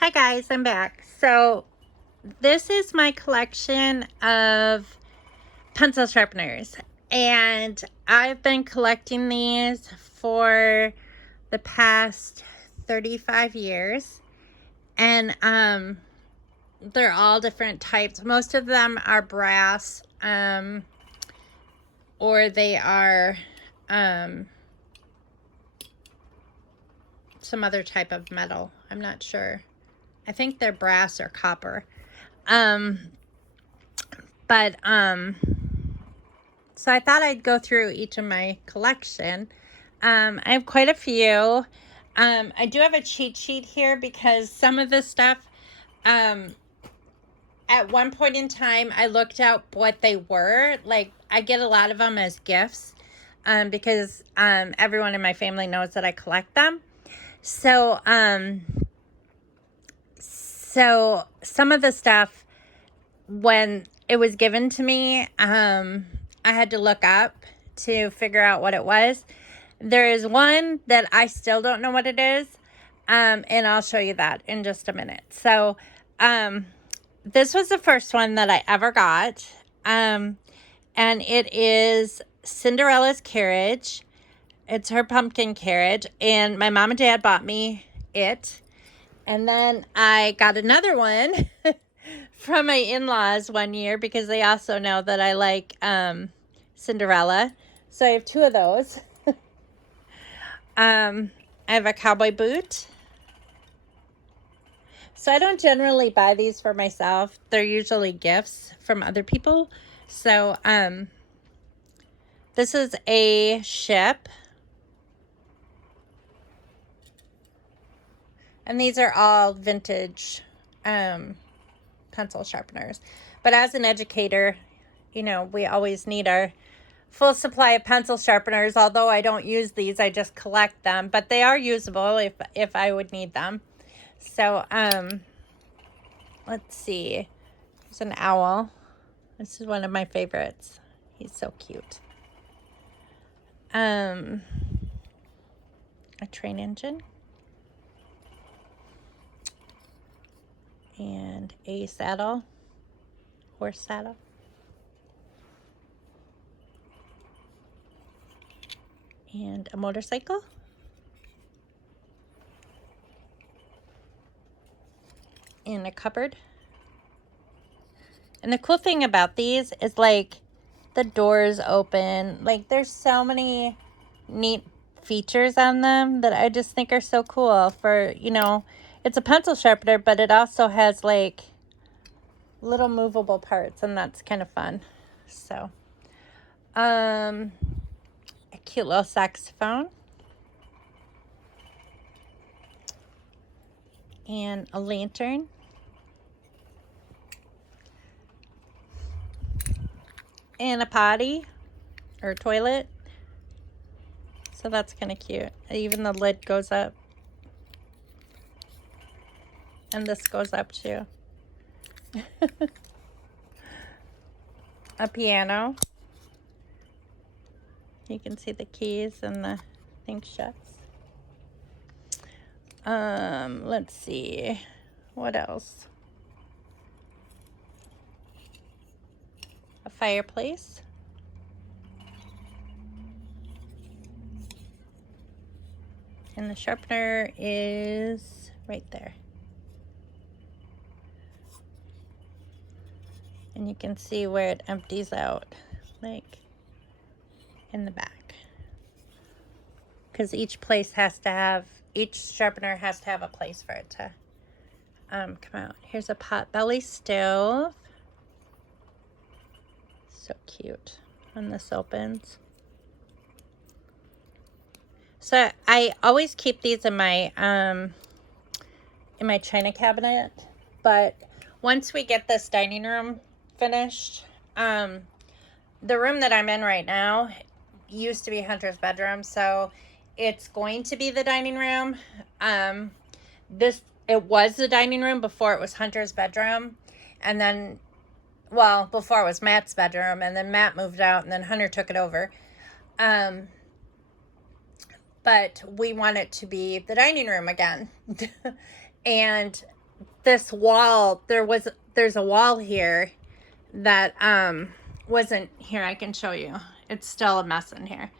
Hi guys, I'm back. So this is my collection of pencil sharpeners, and I've been collecting these for the past 35 years, and they're all different types. Most of them are brass, or they are some other type of metal. I'm not sure. I think they're brass or copper. But so I thought I'd go through each of my collection. I have quite a few. I do have a cheat sheet here because some of the stuff, at one point in time, I looked up what they were. Like, I get a lot of them as gifts, because everyone in my family knows that I collect them. So some of the stuff, when it was given to me, I had to look up to figure out what it was. There is one that I still don't know what it is, and I'll show you that in just a minute. So this was the first one that I ever got, and it is Cinderella's carriage. It's her pumpkin carriage, and my mom and dad bought me it. And then I got another one from my in-laws one year because they also know that I like Cinderella. So I have two of those. I have a cowboy boot. So I don't generally buy these for myself. They're usually gifts from other people. So this is a ship. And these are all vintage pencil sharpeners. But as an educator, you know, we always need our full supply of pencil sharpeners. Although I don't use these, I just collect them. But they are usable if I would need them. So, let's see. There's an owl. This is one of my favorites. He's so cute. A train engine. And a saddle, horse saddle. And a motorcycle. And a cupboard. And the cool thing about these is, like, the doors open. Like, there's so many neat features on them that I just think are so cool for, you know, it's a pencil sharpener, but it also has like little movable parts, and that's kind of fun. So, a cute little saxophone. And a lantern. And a potty or toilet. So that's kind of cute. Even the lid goes up. And this goes up too. A piano. You can see the keys and the thing shuts. Let's see. What else? A fireplace. And the sharpener is right there. And you can see where it empties out, like in the back. Because each sharpener has to have a place for it to come out. Here's a potbelly stove. So cute. And this opens. So I always keep these in my china cabinet, but once we get this dining room finished, the room that I'm in right now used to be Hunter's bedroom, so it's going to be the dining room. It was the dining room before it was Hunter's bedroom, and then, well, before it was Matt's bedroom, and then Matt moved out, and then Hunter took it over. But we want it to be the dining room again. And this wall, there's a wall here that wasn't here. I can show you. It's still a mess in here.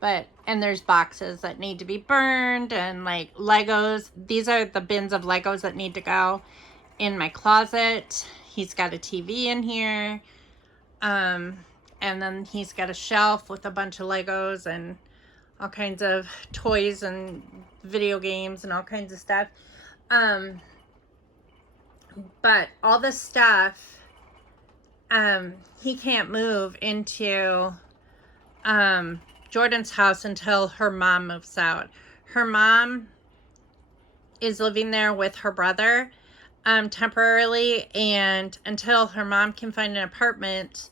And there's boxes that need to be burned and like Legos. These are the bins of Legos that need to go in my closet. He's got a TV in here. And then he's got a shelf with a bunch of Legos and all kinds of toys and video games and all kinds of stuff. But all this stuff, he can't move into Jordan's house until her mom moves out. Her mom is living there with her brother temporarily, and until her mom can find an apartment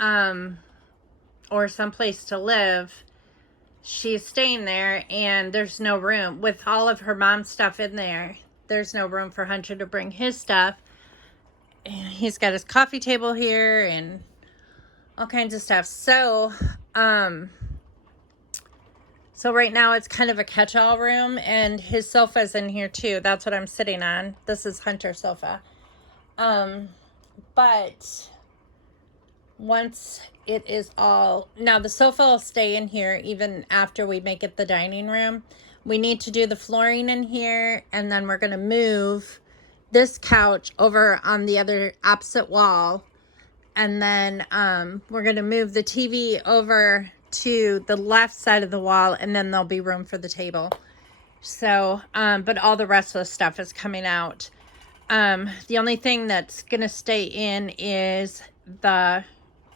or someplace to live, she's staying there, and there's no room. With all of her mom's stuff in there, there's no room for Hunter to bring his stuff. And he's got his coffee table here and all kinds of stuff. So right now it's kind of a catch-all room, and his sofa's in here too. That's what I'm sitting on. This is Hunter's sofa. But once it is all... Now, the sofa will stay in here even after we make it the dining room. We need to do the flooring in here, and then we're going to move this couch over on the other opposite wall. And then we're going to move the TV over to the left side of the wall, and then there'll be room for the table. So, but all the rest of the stuff is coming out. The only thing that's going to stay in is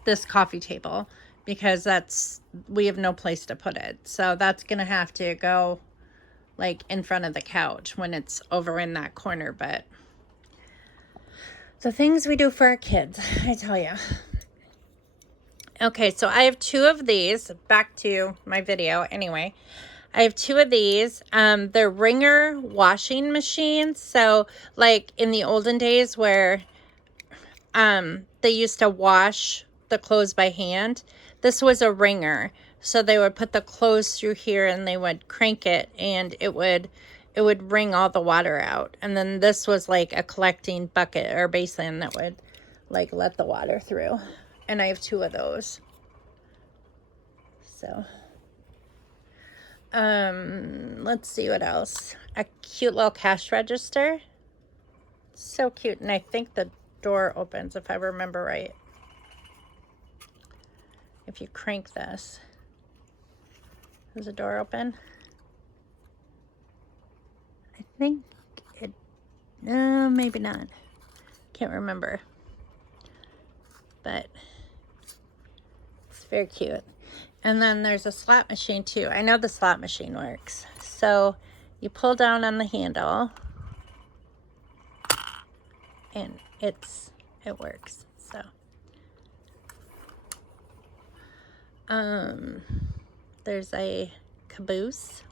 this coffee table, because we have no place to put it. So that's going to have to go like in front of the couch when it's over in that corner. But the things we do for our kids, I tell you. Okay, so I have two of these. Back to my video anyway. I have two of these. They're Ringer washing machines. So like in the olden days where they used to wash the clothes by hand, this was a Ringer. So they would put the clothes through here and they would crank it, and it would wring all the water out. And then this was like a collecting bucket or basin that would like let the water through. And I have two of those. So let's see what else. A cute little cash register. So cute. And I think the door opens, if I remember right. If you crank this, does the door open? I think it, maybe not. Can't remember. But it's very cute. And then there's a slot machine too. I know the slot machine works. So you pull down on the handle and it works. So there's a caboose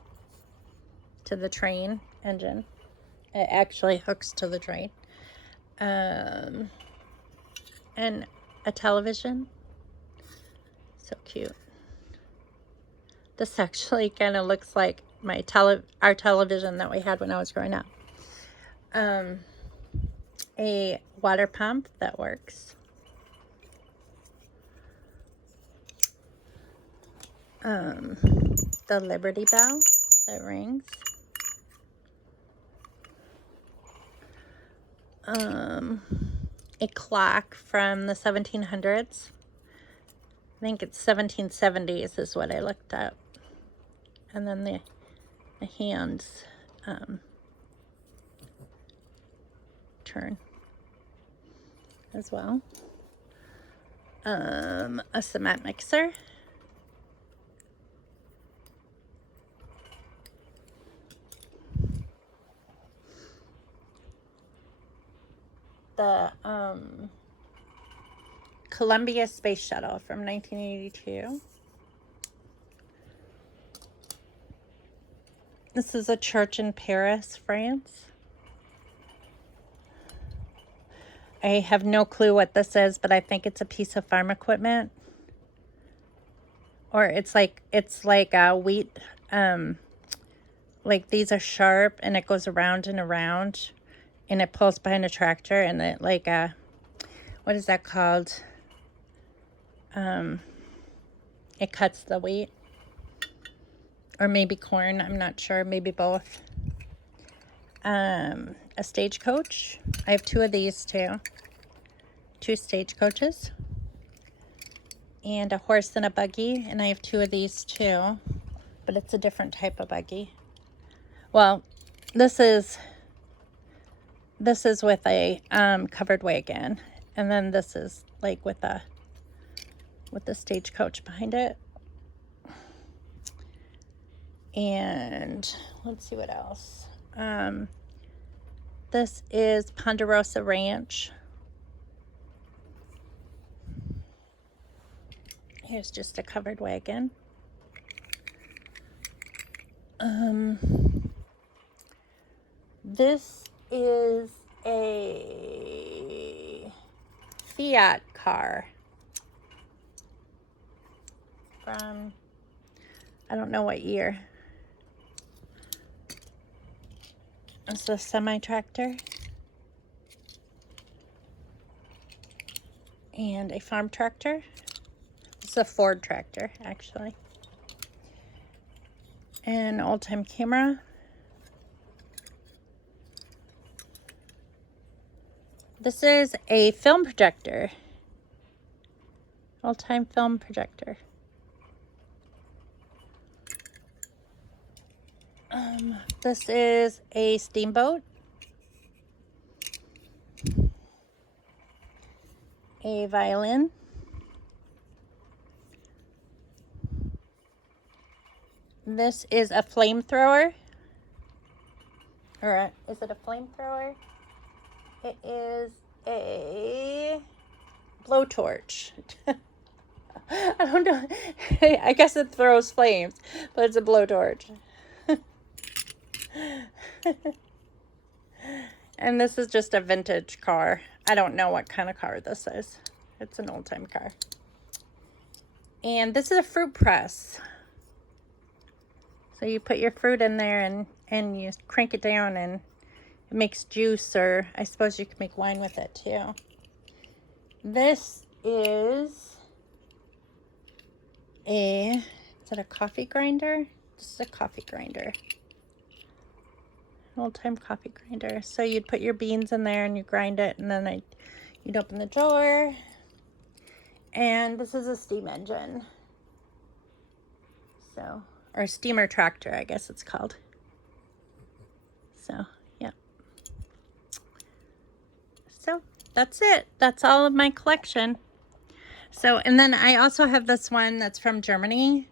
to the train engine. It actually hooks to the train. And a television. So cute. This actually kind of looks like our television that we had when I was growing up. A water pump that works. The Liberty Bell that rings. A clock from the 1700s. I think it's 1770s is what I looked up. And then the hands turn as well. A cement mixer. The Columbia Space Shuttle from 1982. This is a church in Paris, France. I have no clue what this is, but I think it's a piece of farm equipment. Or it's like a wheat, like these are sharp and it goes around and around. and it pulls behind a tractor, and it like what is that called? It cuts the wheat, or maybe corn, I'm not sure, maybe both. A stagecoach. I have 2 of these too. 2 stagecoaches. And a horse and a buggy, and I have 2 of these too, but it's a different type of buggy. Well, this is with a covered wagon, and then this is like with the stagecoach behind it. And let's see what else. This is Ponderosa Ranch. Here's just a covered wagon. This is a Fiat car from, I don't know what year. It's a semi-tractor and a farm tractor. It's a Ford tractor, actually. An old-time camera. This is a film projector. Old-time film projector. This is a steamboat. A violin. This is a flamethrower. Or is it a flamethrower? It is a blowtorch. I don't know. I guess it throws flames, but it's a blowtorch. And this is just a vintage car. I don't know what kind of car this is. It's an old-time car. And this is a fruit press. So you put your fruit in there and you crank it down and it makes juice, or I suppose you can make wine with it too. This is is it a coffee grinder? This is a coffee grinder. An old-time coffee grinder. So you'd put your beans in there and you grind it, and then you'd open the drawer. And this is a steam engine. So, or steamer tractor, I guess it's called. So, yeah. So, that's it. That's all of my collection. So, and then I also have this one that's from Germany.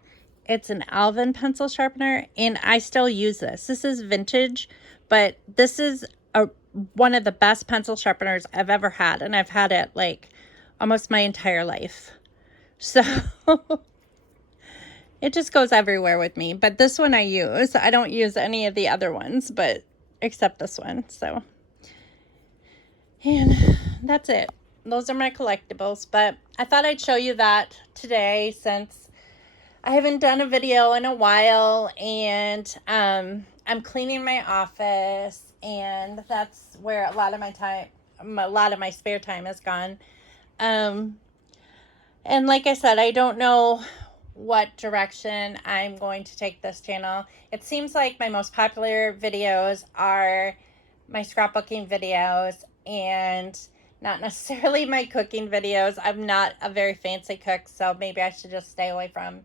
It's an Alvin pencil sharpener, and I still use this. This is vintage, but this is one of the best pencil sharpeners I've ever had, and I've had it like almost my entire life. So it just goes everywhere with me. But this one I use. I don't use any of the other ones, but except this one. So, and that's it. Those are my collectibles. But I thought I'd show you that today, since I haven't done a video in a while, and I'm cleaning my office, and that's where a lot of my spare time has gone. And like I said, I don't know what direction I'm going to take this channel. It seems like my most popular videos are my scrapbooking videos, and not necessarily my cooking videos. I'm not a very fancy cook, so maybe I should just stay away from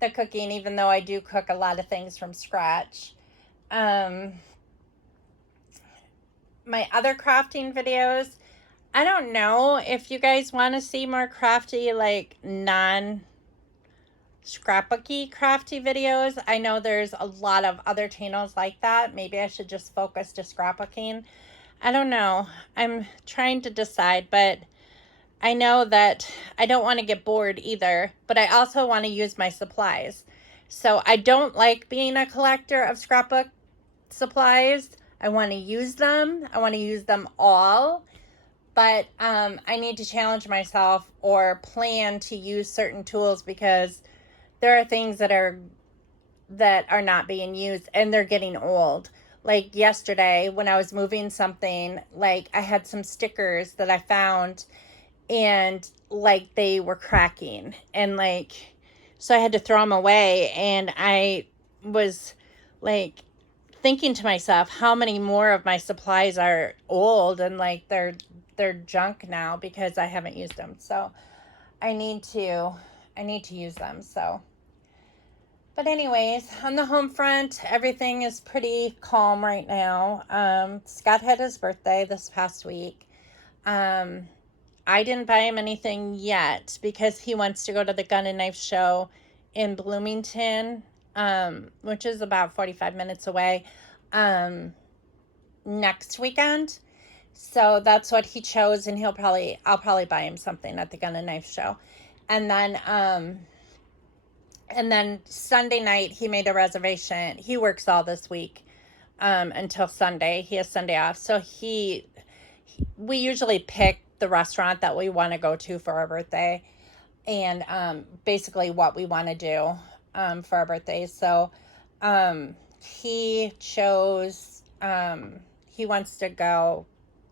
the cooking, even though I do cook a lot of things from scratch. My other crafting videos, I don't know if you guys want to see more crafty, like non-scrapbooky crafty videos. I know there's a lot of other channels like that. Maybe I should just focus to scrapbooking. I don't know. I'm trying to decide, but I know that I don't want to get bored either, but I also want to use my supplies. So I don't like being a collector of scrapbook supplies. I want to use them. I want to use them all. But I need to challenge myself or plan to use certain tools, because there are things that are not being used and they're getting old. like yesterday when I was moving something, like I had some stickers that I found, and like they were cracking, and like, so I had to throw them away. And I was like thinking to myself, how many more of my supplies are old and like they're junk now because I haven't used them. So I need to use them. So, but anyways, on the home front, everything is pretty calm right now. Scott had his birthday this past week. I didn't buy him anything yet because he wants to go to the gun and knife show in Bloomington, which is about 45 minutes away, next weekend. So that's what he chose, and I'll probably buy him something at the gun and knife show. And then Sunday night he made a reservation. He works all this week, until Sunday. He has Sunday off. So we usually pick the restaurant that we want to go to for our birthday, and basically what we want to do for our birthdays. So he chose, he wants to go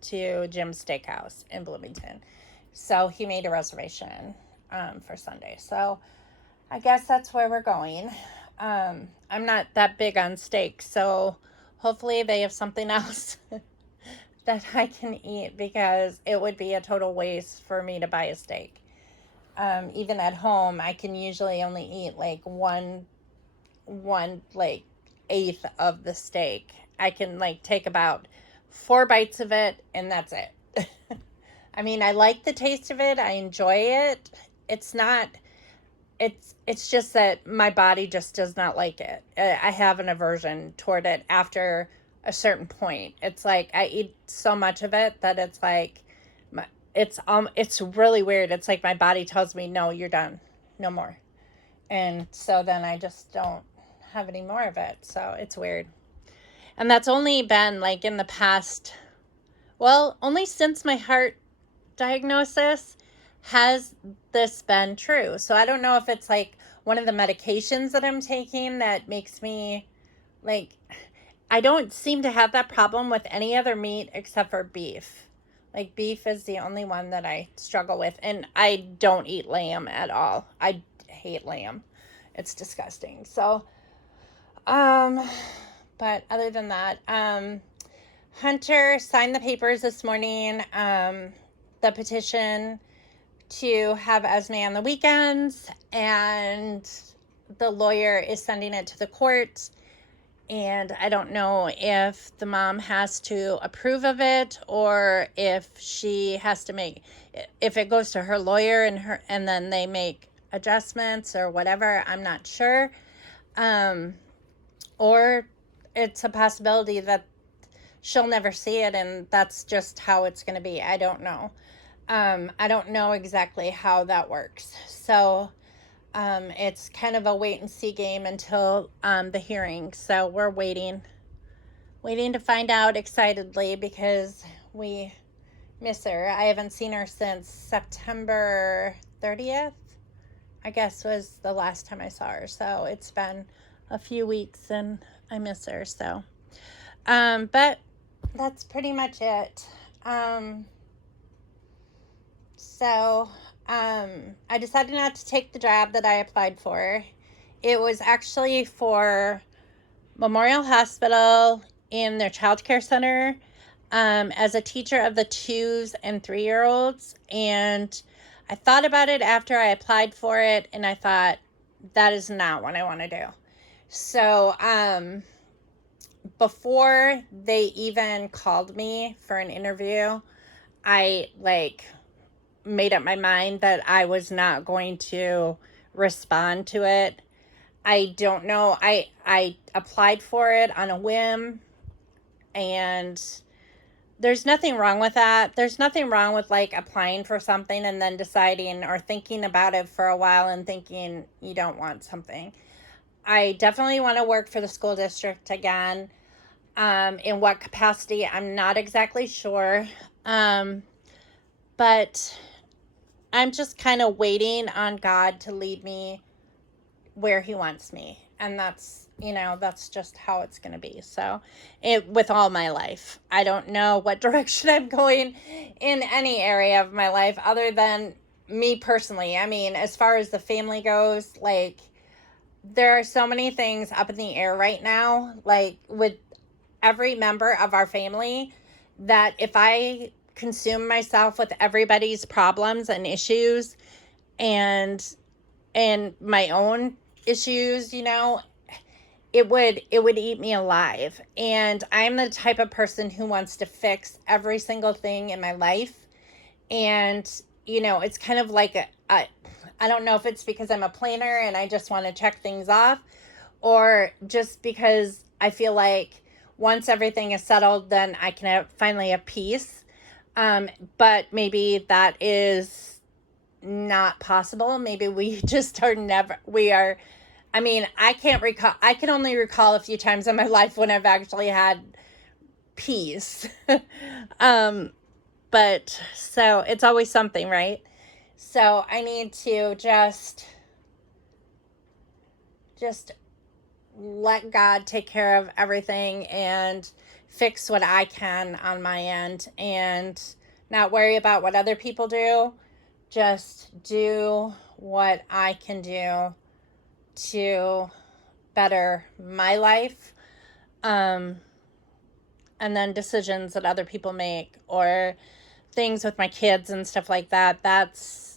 to Jim's Steakhouse in Bloomington. So he made a reservation for Sunday. So I guess that's where we're going. I'm not that big on steak, so hopefully they have something else that I can eat, because it would be a total waste for me to buy a steak. Even at home, I can usually only eat like one like eighth of the steak. I can like take about 4 bites of it, and that's it. I mean, I like the taste of it. I enjoy it. It's just that my body just does not like it. I have an aversion toward it after a certain point. It's like I eat so much of it that it's like it's really weird. It's like my body tells me, no, you're done, no more. And so then I just don't have any more of it. So it's weird. And that's only been like in the past, well, only since my heart diagnosis has this been true. So I don't know if it's like one of the medications that I'm taking that makes me like, I don't seem to have that problem with any other meat except for beef. Like beef is the only one that I struggle with, and I don't eat lamb at all. I hate lamb. It's disgusting. So, but other than that, Hunter signed the papers this morning, the petition to have Esme on the weekends, and the lawyer is sending it to the court. And I don't know if the mom has to approve of it, or if she has to if it goes to her lawyer and then they make adjustments or whatever. I'm not sure. Or it's a possibility that she'll never see it, and that's just how it's going to be. I don't know. I don't know exactly how that works. So it's kind of a wait and see game until the hearing. So we're waiting to find out excitedly, because we miss her. I haven't seen her since September 30th, I guess, was the last time I saw her. So it's been a few weeks and I miss her. So, but that's pretty much it. I decided not to take the job that I applied for. It was actually for Memorial Hospital in their child care center, as a teacher of the 2 and 3-year-olds. And I thought about it after I applied for it, and I thought, that is not what I want to do. So before they even called me for an interview, I made up my mind that I was not going to respond to it. I don't know. I applied for it on a whim, and there's nothing wrong with that. There's nothing wrong with applying for something and then deciding or thinking about it for a while and thinking you don't want something. I definitely want to work for the school district again. In what capacity, I'm not exactly sure. But I'm just kind of waiting on God to lead me where he wants me. And that's you know, that's just how it's going to be. So with all my life, I don't know what direction I'm going in any area of my life other than me personally. I mean, as far as the family goes, like, there are so many things up in the air right now, like with every member of our family, that if I consume myself with everybody's problems and issues and my own issues, you know, it would eat me alive. And I'm the type of person who wants to fix every single thing in my life. And, you know, it's kind of like I don't know if it's because I'm a planner and I just want to check things off, or just because I feel like once everything is settled, then I can finally have peace. But maybe that is not possible. Maybe we just are never, we are, I mean, I can only recall a few times in my life when I've actually had peace. um, but so it's always something, right? So I need to just let God take care of everything and fix what I can on my end and not worry about what other people do. Just do what I can do to better my life. And then decisions that other people make, or things with my kids and stuff like that, that's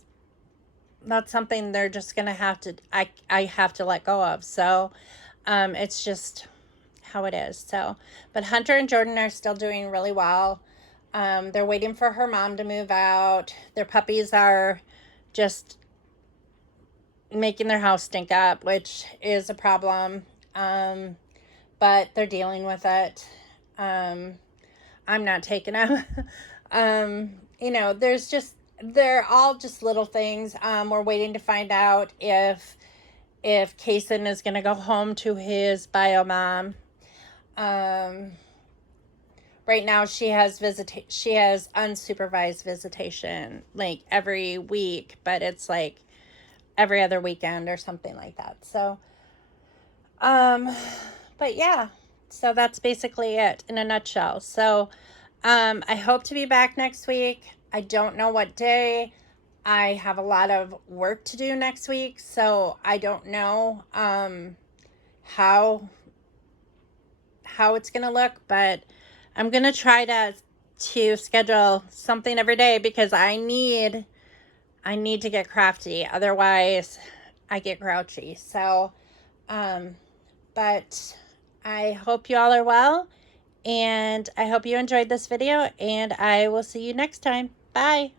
something they're just gonna have to, I have to let go of. So it's just how it is. So, but Hunter and Jordan are still doing really well. They're waiting for her mom to move out. Their puppies are just making their house stink up, which is a problem. But they're dealing with it. I'm not taking them. You know, they're all just little things. We're waiting to find out if Kason is going to go home to his bio mom. Right now she has unsupervised visitation like every week, but it's like every other weekend or something like that. So, but yeah, so that's basically it in a nutshell. So, I hope to be back next week. I don't know what day. I have a lot of work to do next week, so I don't know how it's gonna look, but I'm gonna try to schedule something every day, because I need to get crafty. Otherwise, I get grouchy. So, but I hope you all are well, and I hope you enjoyed this video, and I will see you next time. Bye.